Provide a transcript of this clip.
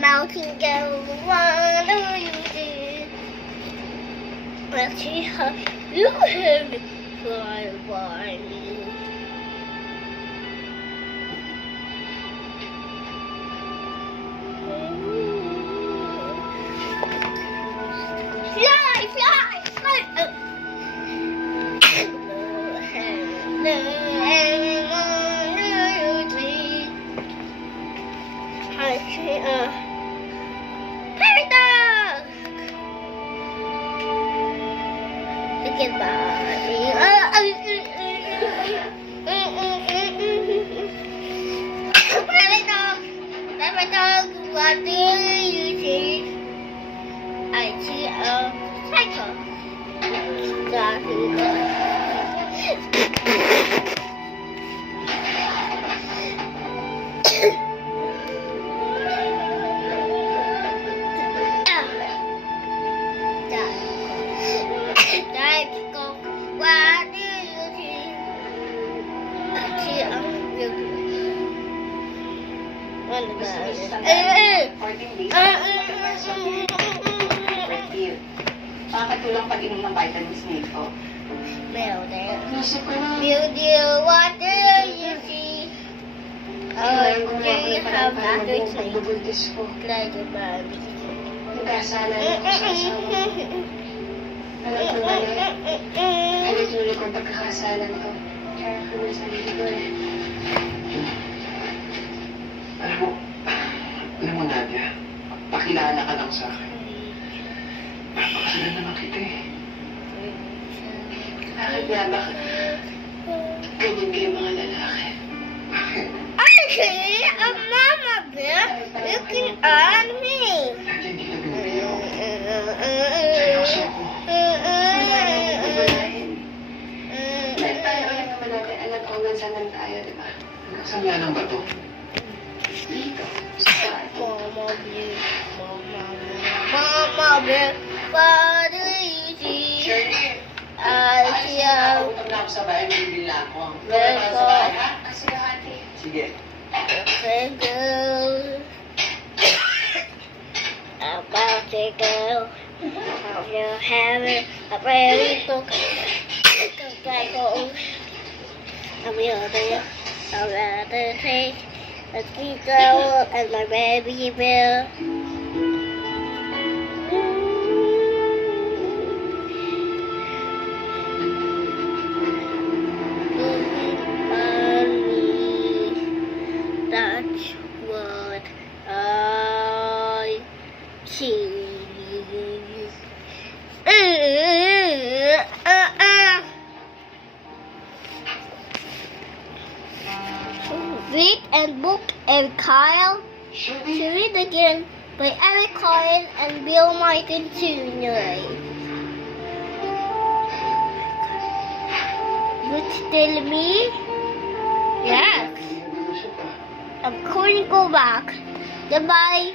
Nightingale, what do you do? Let's see how you have it fly by me. Fly, fly, fly. What do you see? I see a cycle. Makakatulong pag-inom ng vitamins nito. What do you see? Do you have another thing? Like a baby. Nagkasala na ako sa asawa. Alam ko ba na? Ano tuloy kong pagkakasalan ko? Kaya ko na sarili ko eh. Alam mo, Nadia, pakilala ka lang sa akin. Napakasalan naman kita eh. Bakit nga? Bakit? Ganyan kayo mga lalaki. Bakit? Okay, Mama Bear, looking at me. Nadia, hindi ka bibiro. Seryoso ako. Dahil tayo ulit naman natin alam kung saan tayo, di ba? Saan nga lang ba to? Dito. Sa kwarto. Mama Bear, what do you see? Shirley! I see a Utang na ako sa bahay, bibili na ako. Velcro. Kasi hati. Sige. girl. A birthday girl. Hope you're having a very good cycle. I'm your day. I'd rather take a sweet girl and my baby bill. That's what I see. Read and Book and Kyle. To read again by Eric Cohen and Bill Martin Jr. You tell me? Yes. I'm going to go back. Goodbye.